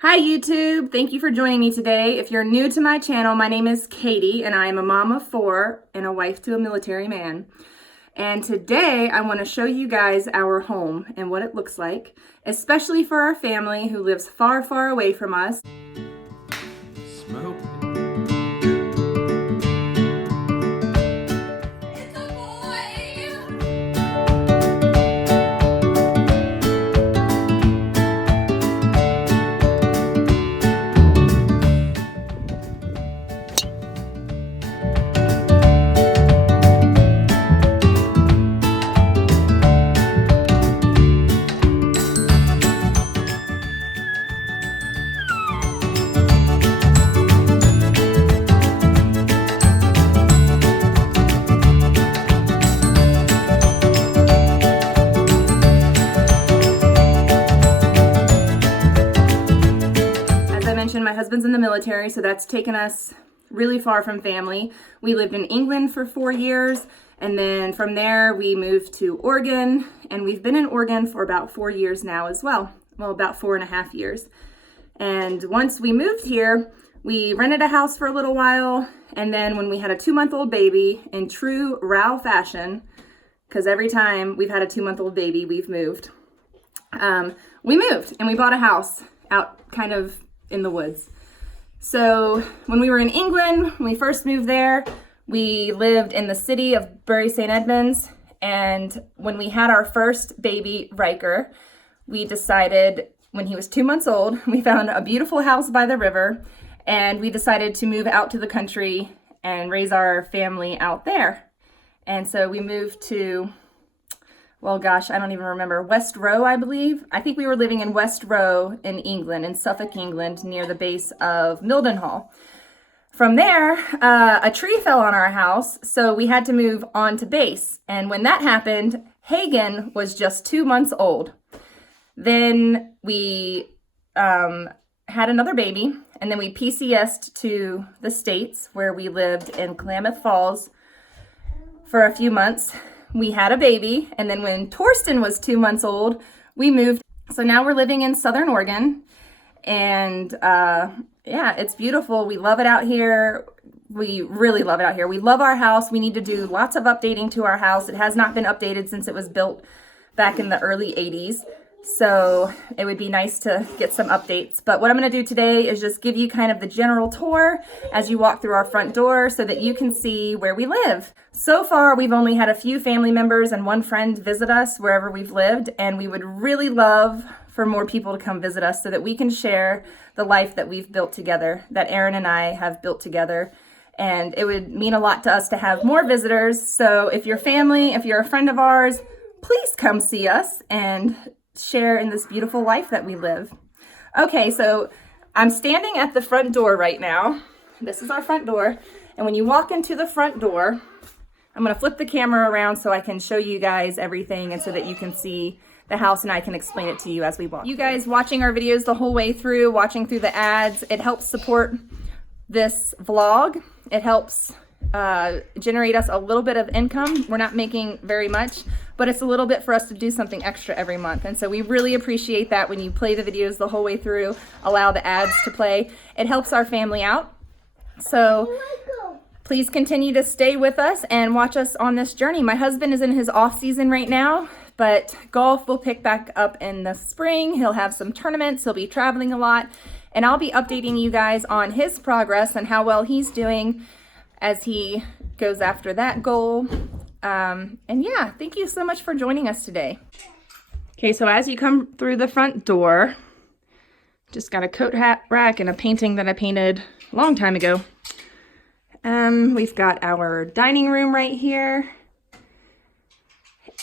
Hi YouTube, thank you for joining me today. If you're new to my channel, my name is Katie and I am a mom of 4 and a wife to a military man. And today I want to show you guys our home and what it looks like, especially for our family who lives far, far away from us. Smoke. My husband's in the military, so that's taken us really far from family. We lived in England for 4 years, and then from there we moved to Oregon, and we've been in Oregon for about 4 years now as well. Well, about 4.5 years. And once we moved here, we rented a house for a little while, and then when we had a 2-month-old baby, in true Rao fashion, because every time we've had a 2-month-old baby, we've moved. We moved, and we bought a house out kind of in the woods. So when we were in England, when we first moved there, we lived in the city of Bury St. Edmunds. And when we had our first baby, Riker, we decided when he was 2 months old, we found a beautiful house by the river, and we decided to move out to the country and raise our family out there. And so we moved to, well, gosh, I don't even remember, West Row, I believe. I think we were living in West Row in England, in Suffolk, England, near the base of Mildenhall. From there, a tree fell on our house, so we had to move on to base. And when that happened, Hagen was just 2 months old. Then we had another baby, and then we PCS'd to the States, where we lived in Klamath Falls for a few months. We had a baby, and then when Torsten was 2 months old, we moved. So now we're living in Southern Oregon, and yeah, it's beautiful. We love it out here. We really love it out here. We love our house. We need to do lots of updating to our house. It has not been updated since it was built back in the early 80s. So it would be nice to get some updates. But what I'm going to do today is just give you kind of the general tour as you walk through our front door so that you can see where we live. So far, we've only had a few family members and one friend visit us wherever we've lived, and we would really love for more people to come visit us so that we can share the life that we've built together, that Aaron and I have built together. And it would mean a lot to us to have more visitors. So if you're family, if you're a friend of ours, please come see us and share in this beautiful life that we live. Okay, so I'm standing at the front door right now. This is our front door. And when you walk into the front door, I'm going to flip the camera around so I can show you guys everything and so that you can see the house and I can explain it to you as we walk. You guys watching our videos the whole way through, watching through the ads, it helps support this vlog. It helps generate us a little bit of income. We're not making very much, but it's a little bit for us to do something extra every month. And so we really appreciate that when you play the videos the whole way through, allow the ads to play. It helps our family out. So please continue to stay with us and watch us on this journey. My husband is in his off season right now, but golf will pick back up in the spring. He'll have some tournaments. He'll be traveling a lot, and I'll be updating you guys on his progress and how well he's doing as he goes after that goal. And yeah, thank you so much for joining us today. Okay, so as you come through the front door, just got a coat rack and a painting that I painted a long time ago. We've got our dining room right here.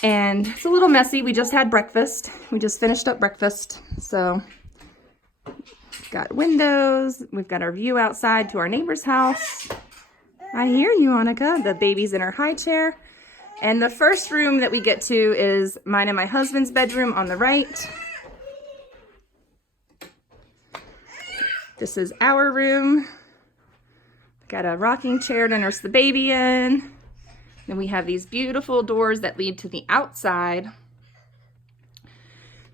And it's a little messy. We just had breakfast. We just finished up breakfast. So we've got windows. We've got our view outside to our neighbor's house. I hear you, Annika. The baby's in her high chair. And the first room that we get to is mine and my husband's bedroom on the right. This is our room. Got a rocking chair to nurse the baby in. Then we have these beautiful doors that lead to the outside.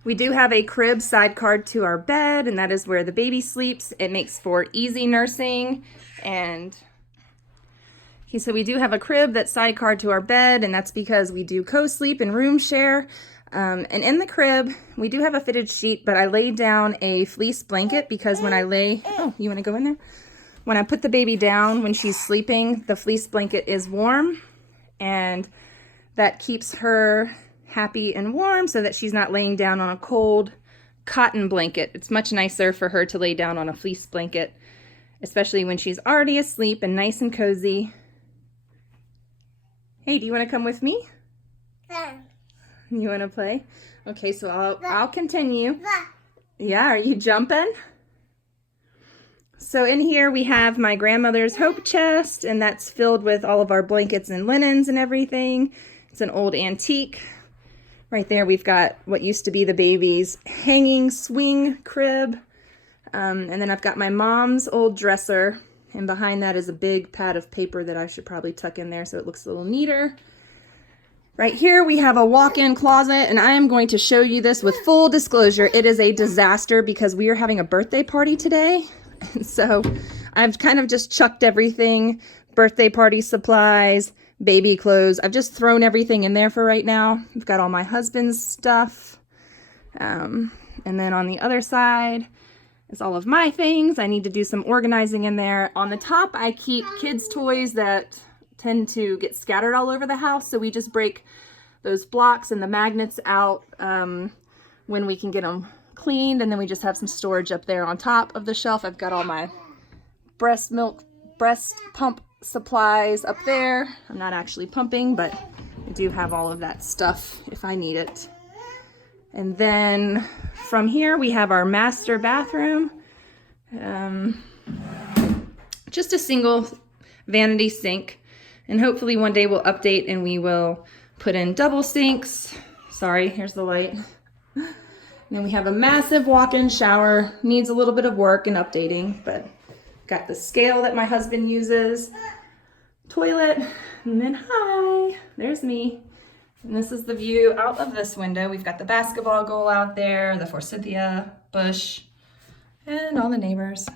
We do have a crib sidecar to our bed, and that is where the baby sleeps. It makes for easy nursing. And okay, so we do have a crib that's sidecar to our bed, and that's because we do co-sleep and room share. And in the crib, we do have a fitted sheet, but I laid down a fleece blanket because when I lay, oh, you want to go in there? When I put the baby down, when she's sleeping, the fleece blanket is warm, and that keeps her happy and warm so that she's not laying down on a cold cotton blanket. It's much nicer for her to lay down on a fleece blanket, especially when she's already asleep and nice and cozy. Hey, do you want to come with me? You want to play? Okay, so I'll continue. Yeah, are you jumping? So in here we have my grandmother's hope chest, and that's filled with all of our blankets and linens and everything. It's an old antique. Right there we've got what used to be the baby's hanging swing crib. And then I've got my mom's old dresser, and behind that is a big pad of paper that I should probably tuck in there so it looks a little neater. Right here we have a walk-in closet, and I am going to show you this with full disclosure. It is a disaster because we are having a birthday party today. And so I've kind of just chucked everything, birthday party supplies, baby clothes. I've just thrown everything in there for right now. I've got all my husband's stuff. And then on the other side is all of my things. I need to do some organizing in there. On the top, I keep kids' toys that tend to get scattered all over the house. So we just break those blocks and the magnets out when we can get them cleaned. And then we just have some storage up there on top of the shelf. I've got all my breast pump supplies up there. I'm not actually pumping, but I do have all of that stuff if I need it. And then from here we have our master bathroom. Just a single vanity sink, and hopefully one day we'll update and we will put in double sinks. Sorry, here's the light. And then we have a massive walk-in shower. Needs a little bit of work and updating, but got the scale that my husband uses, toilet, and then hi, there's me. And this is the view out of this window. We've got the basketball goal out there, the forsythia bush, and all the neighbors.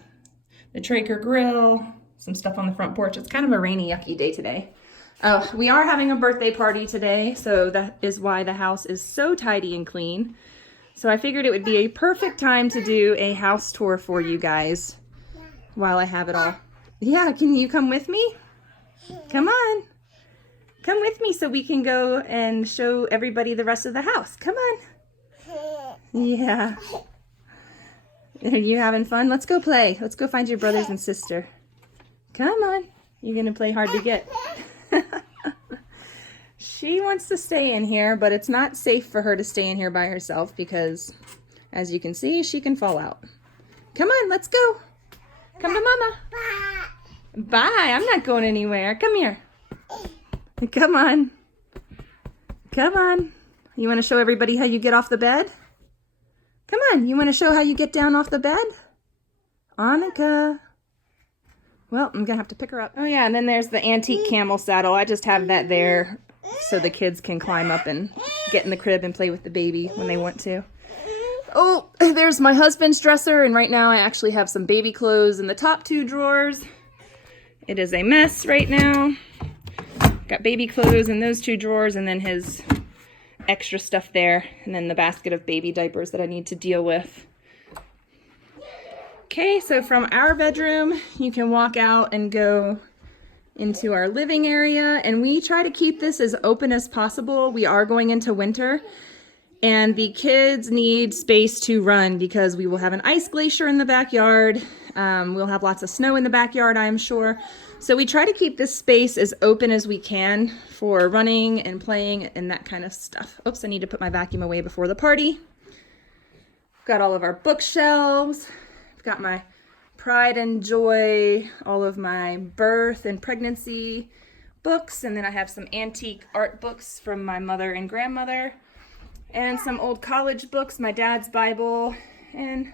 The Traeger grill, some stuff on the front porch. It's kind of a rainy, yucky day today. Oh, we are having a birthday party today, so that is why the house is so tidy and clean. So I figured it would be a perfect time to do a house tour for you guys while I have it all. Yeah, can you come with me? Come on. Come with me so we can go and show everybody the rest of the house. Come on. Yeah. Are you having fun? Let's go play. Let's go find your brothers and sister. Come on. You're going to play hard to get. She wants to stay in here, but it's not safe for her to stay in here by herself because, as you can see, she can fall out. Come on, let's go. Come to Mama. Bye. I'm not going anywhere. Come here. Come on. Come on. You want to show everybody how you get off the bed? Come on. You want to show how you get down off the bed? Annika. Well, I'm going to have to pick her up. Oh, yeah. And then there's the antique camel saddle. I just have that there so the kids can climb up and get in the crib and play with the baby when they want to. Oh, there's my husband's dresser. And right now I actually have some baby clothes in the top two drawers. It is a mess right now. Got baby clothes in those two drawers and then his extra stuff there. And then the basket of baby diapers that I need to deal with. Okay, so from our bedroom, you can walk out and go into our living area. And we try to keep this as open as possible. We are going into winter. And the kids need space to run because we will have an ice glacier in the backyard. We'll have lots of snow in the backyard, I'm sure. So we try to keep this space as open as we can for running and playing and that kind of stuff. Oops, I need to put my vacuum away before the party. Got all of our bookshelves. I've got my Pride and Joy, all of my birth and pregnancy books. And then I have some antique art books from my mother and grandmother. And some old college books, my dad's Bible, and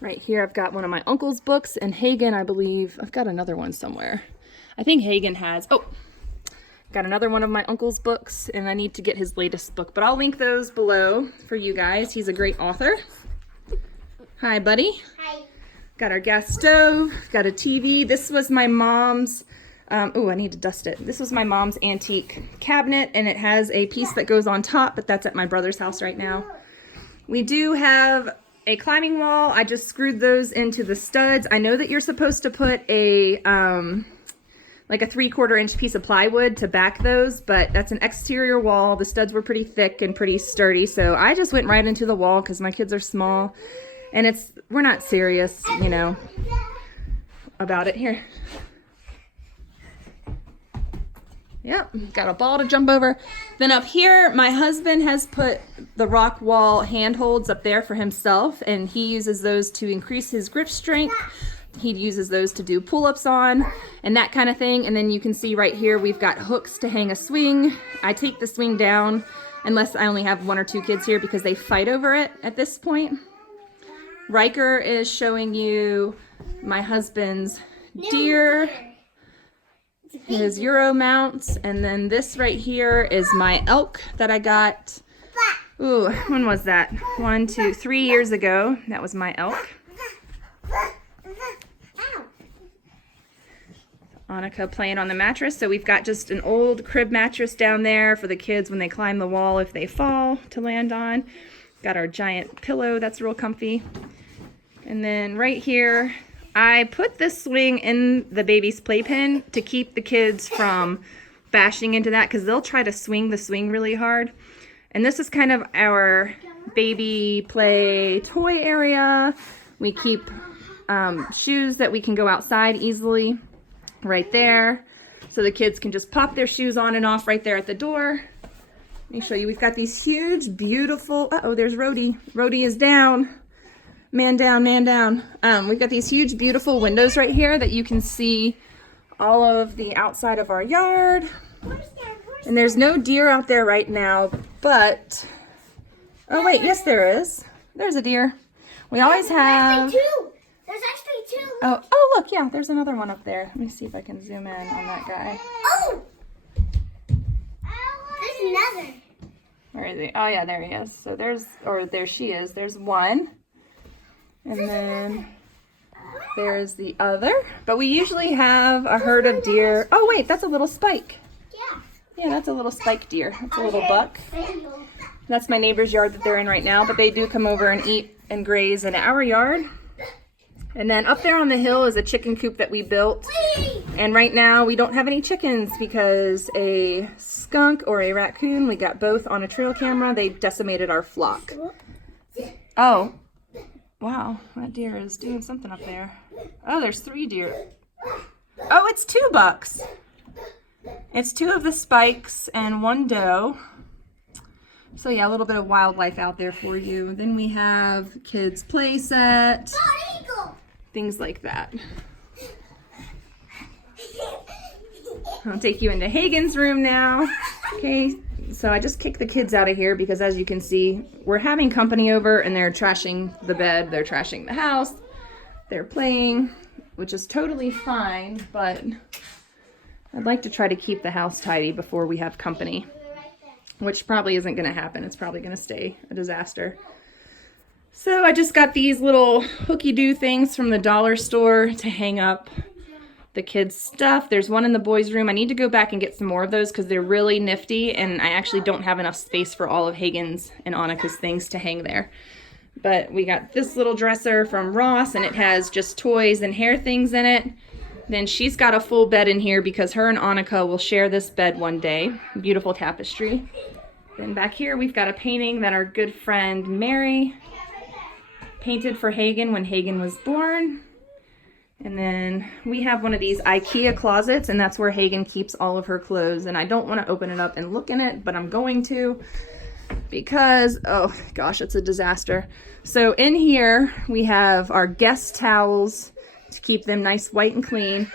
right here I've got one of my uncle's books, and Hagen, I believe, I've got another one somewhere. I think Hagen has, Got another one of my uncle's books, and I need to get his latest book, but I'll link those below for you guys. He's a great author. Hi, buddy. Hi. Got our gas stove, got a TV. This was my mom's, oh, I need to dust it. This was my mom's antique cabinet, and it has a piece that goes on top, but that's at my brother's house right now. We do have a climbing wall. I just screwed those into the studs. I know that you're supposed to put a, like a 3/4 inch piece of plywood to back those, but that's an exterior wall. The studs were pretty thick and pretty sturdy, so I just went right into the wall because my kids are small, and we're not serious, you know, about it. Here. Yep, got a ball to jump over. Then up here, my husband has put the rock wall handholds up there for himself, and he uses those to increase his grip strength. He uses those to do pull-ups on and that kind of thing. And then you can see right here, we've got hooks to hang a swing. I take the swing down unless I only have 1 or 2 kids here because they fight over it at this point. Riker is showing you my husband's deer, his Euro mounts, and then this right here is my elk that I got, ooh, when was that? 1, 2, 3 years ago. That was my elk. Annika playing on the mattress. So we've got just an old crib mattress down there for the kids when they climb the wall if they fall to land on. Got our giant pillow that's real comfy. And then right here, I put this swing in the baby's playpen to keep the kids from bashing into that because they'll try to swing the swing really hard. And this is kind of our baby play toy area. We keep shoes that we can go outside easily right there, so the kids can just pop their shoes on and off right there at the door. Let me show you. We've got these huge, beautiful, uh-oh, there's Rhodey. Rhodey is down. Man down, man down. We've got these huge, beautiful windows right here that you can see all of the outside of our yard. And there's no deer out there right now, but, oh wait, yes there is. There's a deer. We always have... There's actually 2. Oh, look, yeah, there's another one up there. Let me see if I can zoom in on that guy. Oh! There's another. Where is he? Oh, yeah, there he is. So there she is. There's one. And then there's the other. But we usually have a herd of deer. Oh, wait, that's a little spike. Yeah. Yeah, that's a little spike deer. That's a little buck. That's my neighbor's yard that they're in right now, but they do come over and eat and graze in our yard. And then up there on the hill is a chicken coop that we built. And right now we don't have any chickens because a skunk or a raccoon, we got both on a trail camera, they decimated our flock. Oh, wow, that deer is doing something up there. Oh, there's 3 deer. Oh, it's 2 bucks. It's 2 of the spikes and 1 doe. So yeah, a little bit of wildlife out there for you. Then we have kids' play set. Things like that. I'll take you into Hagen's room now. Okay, so I just kicked the kids out of here because as you can see, we're having company over and they're trashing the bed, they're trashing the house, they're playing, which is totally fine, but I'd like to try to keep the house tidy before we have company, which probably isn't going to happen. It's probably going to stay a disaster. So I just got these little hooky-doo things from the dollar store to hang up the kids' stuff. There's one in the boys' room. I need to go back and get some more of those because they're really nifty, and I actually don't have enough space for all of Hagen's and Annika's things to hang there. But we got this little dresser from Ross, and it has just toys and hair things in it. Then she's got a full bed in here because her and Annika will share this bed one day. Beautiful tapestry. Then back here we've got a painting that our good friend Mary painted for Hagen when Hagen was born. And then we have one of these IKEA closets, and that's where Hagen keeps all of her clothes. And I don't want to open it up and look in it, but I'm going to because, oh gosh, it's a disaster. So in here we have our guest towels to keep them nice, white, and clean.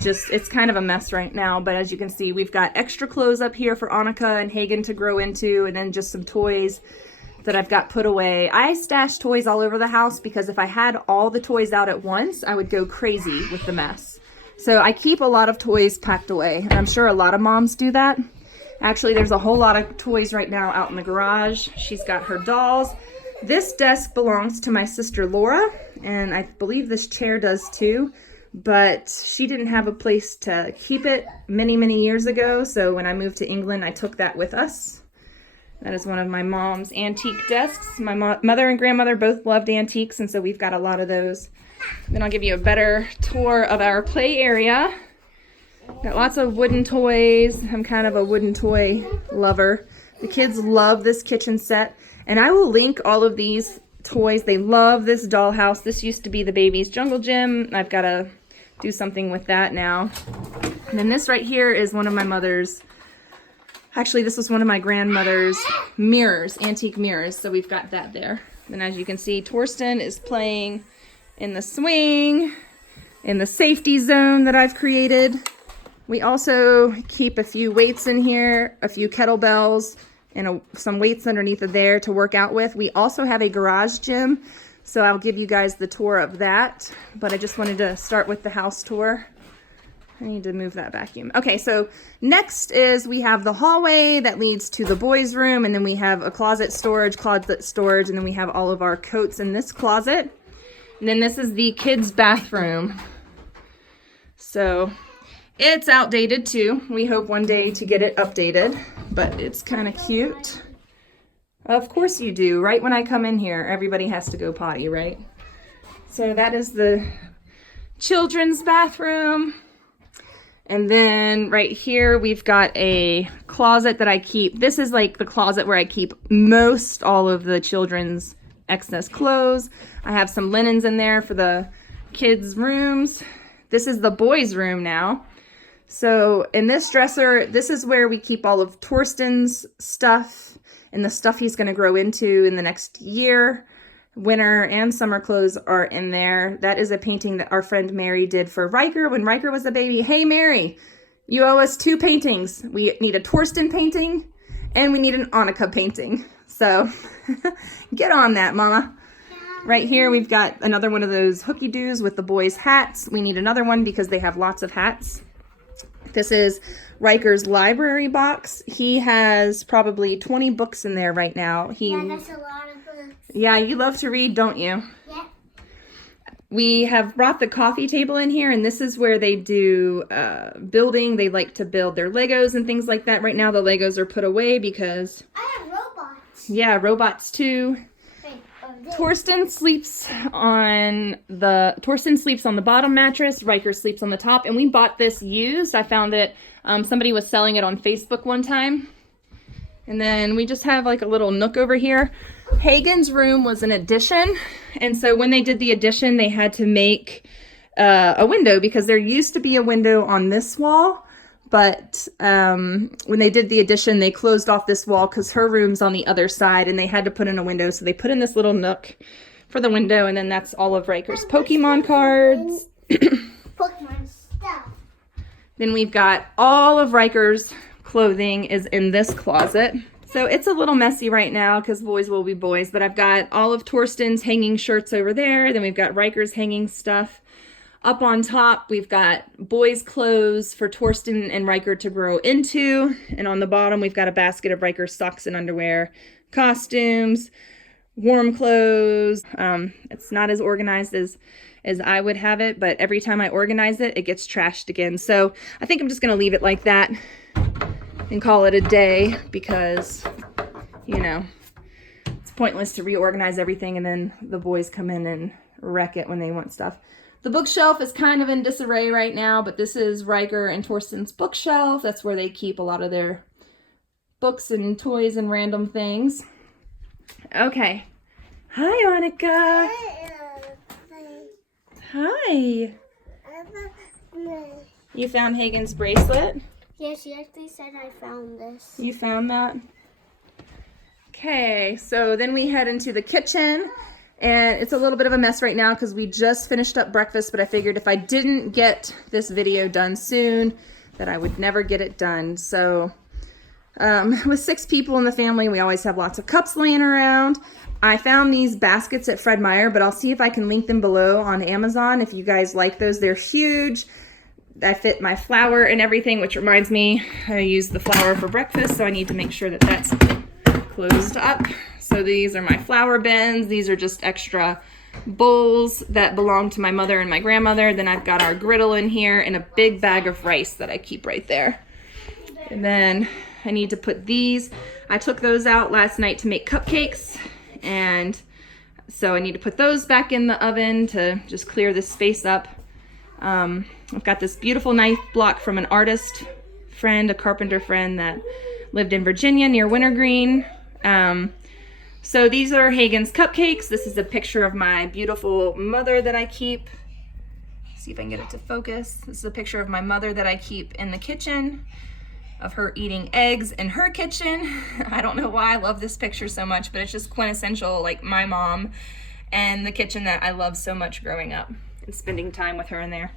Just, it's kind of a mess right now, but as you can see, we've got extra clothes up here for Annika and Hagen to grow into, and then just some toys that I've got put away. I stash toys all over the house because if I had all the toys out at once, I would go crazy with the mess. So I keep a lot of toys packed away, and I'm sure a lot of moms do that. Actually, there's a whole lot of toys right now out in the garage. She's got her dolls. This desk belongs to my sister Laura, and I believe this chair does too, but she didn't have a place to keep it many, many years ago, so when I moved to England, I took that with us. That is one of my mom's antique desks. My mother and grandmother both loved antiques, and so we've got a lot of those. Then I'll give you a better tour of our play area. Got lots of wooden toys. I'm kind of a wooden toy lover. The kids love this kitchen set, and I will link all of these toys. They love this dollhouse. This used to be the baby's jungle gym. I've got to do something with that now. And then this right here is one of my mother's, actually this was one of my grandmother's mirrors, antique mirrors, so we've got that there. And as you can see, Torsten is playing in the swing, in the safety zone that I've created. We also keep a few weights in here, a few kettlebells, and some weights underneath of there to work out with. We also have a garage gym, so I'll give you guys the tour of that, but I just wanted to start with the house tour. I need to move that vacuum. Okay, so next is we have the hallway that leads to the boys' room, and then we have a closet storage, and then we have all of our coats in this closet. And then this is the kids' bathroom. So it's outdated too. We hope one day to get it updated, but it's kind of cute. Of course you do. Right when I come in here, everybody has to go potty, right? So that is the children's bathroom. And then right here, we've got a closet that I keep. This is like the closet where I keep most all of the children's excess clothes. I have some linens in there for the kids' rooms. This is the boys' room now. So in this dresser, this is where we keep all of Torsten's stuff and the stuff he's going to grow into in the next year. Winter and summer clothes are in there. That is a painting that our friend Mary did for Riker when Riker was a baby. Hey, Mary, you owe us 2 paintings. We need a Torsten painting and we need an Annika painting. So get on that, Mama. Right here, we've got another one of those hooky-doos with the boys' hats. We need another one because they have lots of hats. This is Riker's library box. He has probably 20 books in there right now. Yeah, that's a lot of books. Yeah, you love to read, don't you? Yeah. We have brought the coffee table in here, and this is where they do building. They like to build their Legos and things like that. Right now, the Legos are put away because... I have robots. Yeah, robots too. Torsten sleeps on the bottom mattress. Riker sleeps on the top, and we bought this used. I found it, somebody was selling it on Facebook one time. And then we just have like a little nook over here. Hagen's room was an addition, and so when they did the addition, they had to make a window because there used to be a window on this wall. But when they did the addition, they closed off this wall because her room's on the other side, and they had to put in a window. So they put in this little nook for the window, and then that's all of Riker's Pokemon cards. Pokemon stuff. Then we've got all of Riker's clothing is in this closet. So it's a little messy right now because boys will be boys, but I've got all of Torsten's hanging shirts over there. Then we've got Riker's hanging stuff. Up on top, we've got boys' clothes for Torsten and Riker to grow into. And on the bottom, we've got a basket of Riker's socks and underwear, costumes, warm clothes. It's not as organized as I would have it, but every time I organize it, it gets trashed again. So I think I'm just going to leave it like that and call it a day because, you know, it's pointless to reorganize everything and then the boys come in and wreck it when they want stuff. The bookshelf is kind of in disarray right now, but this is Riker and Torsten's bookshelf. That's where they keep a lot of their books and toys and random things. Okay. Hi, Annika. Hi. You found Hagen's bracelet? Yes, she actually said I found this. You found that? Okay, so then we head into the kitchen. And it's a little bit of a mess right now because we just finished up breakfast, but I figured if I didn't get this video done soon, that I would never get it done. So with 6 people in the family, we always have lots of cups laying around. I found these baskets at Fred Meyer, but I'll see if I can link them below on Amazon if you guys like those. They're huge. I fit my flour and everything, which reminds me, I use the flour for breakfast, so I need to make sure that that's closed up. So these are my flour bins. These are just extra bowls that belong to my mother and my grandmother. Then I've got our griddle in here and a big bag of rice that I keep right there. And then I need to put these. I took those out last night to make cupcakes, and so I need to put those back in the oven to just clear this space up. I've got this beautiful knife block from an artist friend, a carpenter friend that lived in Virginia near Wintergreen. So these are Hagen's cupcakes. This is a picture of my beautiful mother that I keep. See if I can get it to focus. This is a picture of my mother that I keep in the kitchen, of her eating eggs in her kitchen. I don't know why I love this picture so much, but it's just quintessential, like my mom and the kitchen that I loved so much growing up and spending time with her in there.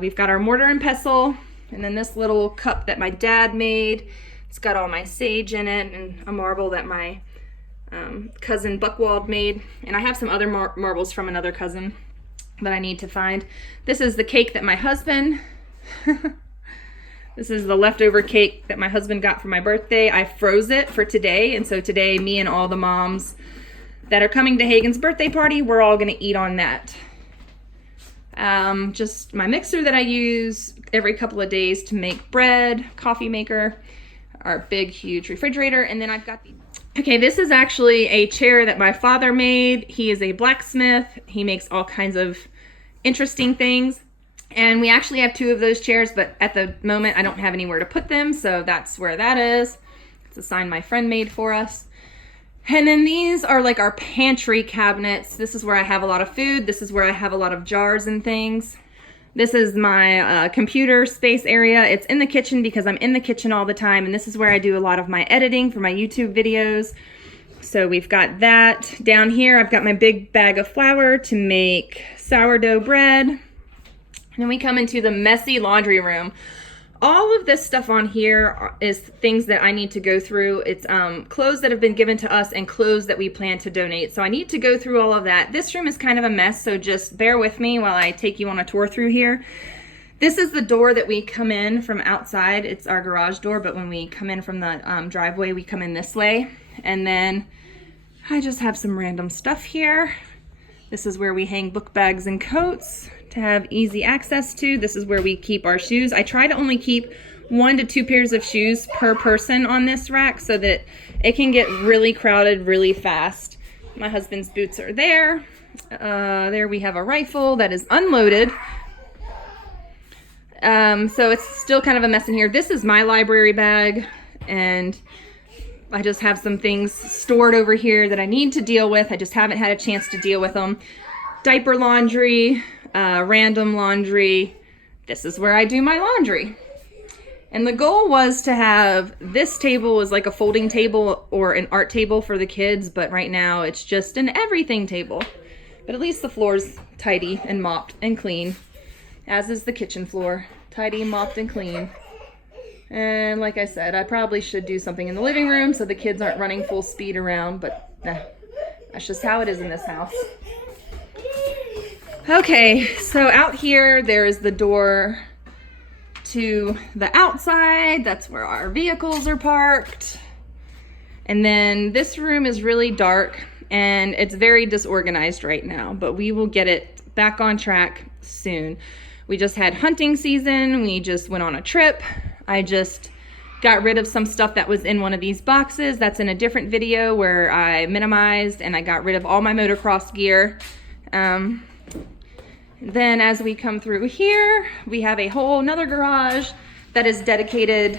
We've got our mortar and pestle, and then this little cup that my dad made. It's got all my sage in it, and a marble that my cousin Buckwald made. And I have some other marbles from another cousin that I need to find. This is the cake that my husband, this is the leftover cake that my husband got for my birthday. I froze it for today, and so today me and all the moms that are coming to Hagen's birthday party, we're all gonna eat on that. Just my mixer that I use every couple of days to make bread, coffee maker, our big huge refrigerator, and then I've got the... Okay, this is actually a chair that my father made. He is a blacksmith. He makes all kinds of interesting things. And we actually have 2 of those chairs, but at the moment I don't have anywhere to put them, so that's where that is. It's a sign my friend made for us. And then these are like our pantry cabinets. This is where I have a lot of food. This is where I have a lot of jars and things. This is my computer space area. It's in the kitchen because I'm in the kitchen all the time, and this is where I do a lot of my editing for my YouTube videos. So we've got that. Down here I've got my big bag of flour to make sourdough bread. And then we come into the messy laundry room. All of this stuff on here is things that I need to go through. It's clothes that have been given to us and clothes that we plan to donate. So I need to go through all of that. This room is kind of a mess, so just bear with me while I take you on a tour through here. This is the door that we come in from outside. It's our garage door, but when we come in from the driveway, we come in this way. And then I just have some random stuff here. This is where we hang book bags and coats to have easy access to. This is where we keep our shoes. I try to only keep 1 to 2 pairs of shoes per person on this rack so that it can get really crowded really fast. My husband's boots are there. There we have a rifle that is unloaded. So it's still kind of a mess in here. This is my library bag, and I just have some things stored over here that I need to deal with. I just haven't had a chance to deal with them. Diaper laundry, random laundry. This is where I do my laundry. And the goal was to have this table as like a folding table or an art table for the kids, but right now it's just an everything table. But at least the floor's tidy and mopped and clean, as is the kitchen floor. Tidy, mopped, and clean. And like I said, I probably should do something in the living room so the kids aren't running full speed around, but that's just how it is in this house. Okay, so out here there is the door to the outside. That's where our vehicles are parked. And then this room is really dark and it's very disorganized right now, but we will get it back on track soon. We just had hunting season. We just went on a trip. I just got rid of some stuff that was in one of these boxes. That's in a different video where I minimized and I got rid of all my motocross gear. Then as we come through here, we have a whole nother garage that is dedicated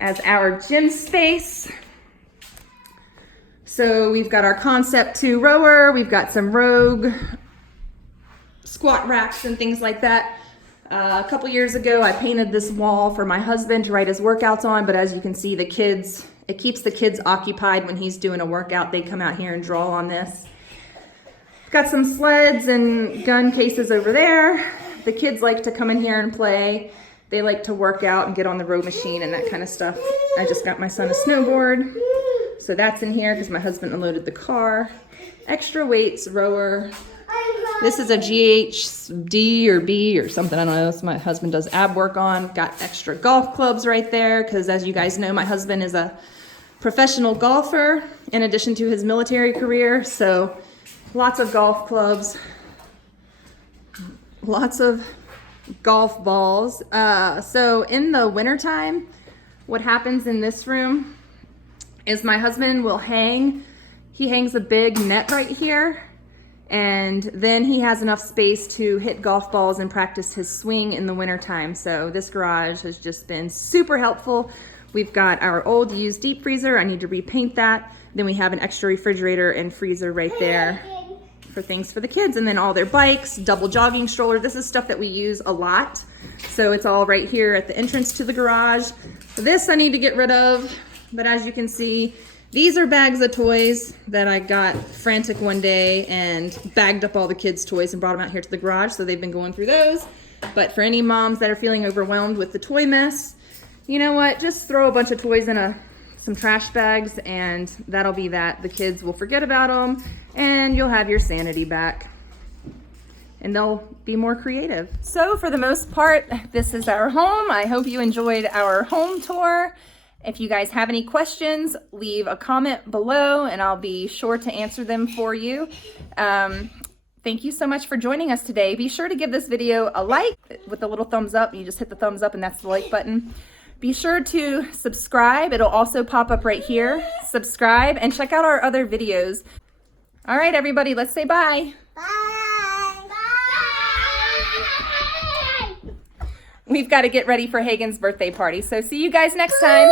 as our gym space. So we've got our Concept 2 rower. We've got some Rogue squat racks and things like that. A couple years ago, I painted this wall for my husband to write his workouts on, but as you can see, it keeps the kids occupied when he's doing a workout. They come out here and draw on this. Got some sleds and gun cases over there. The kids like to come in here and play. They like to work out and get on the row machine and that kind of stuff. I just got my son a snowboard. So that's in here because my husband unloaded the car. Extra weights, rower. This is a GHD or B or something. I don't know. This my husband does ab work on. Got extra golf clubs right there because, as you guys know, my husband is a professional golfer in addition to his military career. So lots of golf clubs, lots of golf balls. So in the wintertime, what happens in this room is my husband will he hangs a big net right here, and then he has enough space to hit golf balls and practice his swing in the wintertime. So this garage has just been super helpful. We've got our old used deep freezer. I need to repaint that. Then we have an extra refrigerator and freezer right there for things for the kids, and then all their bikes, double jogging stroller. This is stuff that we use a lot. So it's all right here at the entrance to the garage. This I need to get rid of, but as you can see, these are bags of toys that I got frantic one day and bagged up all the kids' toys and brought them out here to the garage. So they've been going through those. But for any moms that are feeling overwhelmed with the toy mess, you know what? Just throw a bunch of toys in some trash bags, and that'll be that. The kids will forget about them, and you'll have your sanity back. And they'll be more creative. So for the most part, this is our home. I hope you enjoyed our home tour. If you guys have any questions, leave a comment below and I'll be sure to answer them for you. Thank you so much for joining us today. Be sure to give this video a like with the little thumbs up. You just hit the thumbs up and that's the like button. Be sure to subscribe. It'll also pop up right here. Subscribe and check out our other videos. All right, everybody, let's say bye. Bye. Bye. We've got to get ready for Hagen's birthday party. So see you guys next time.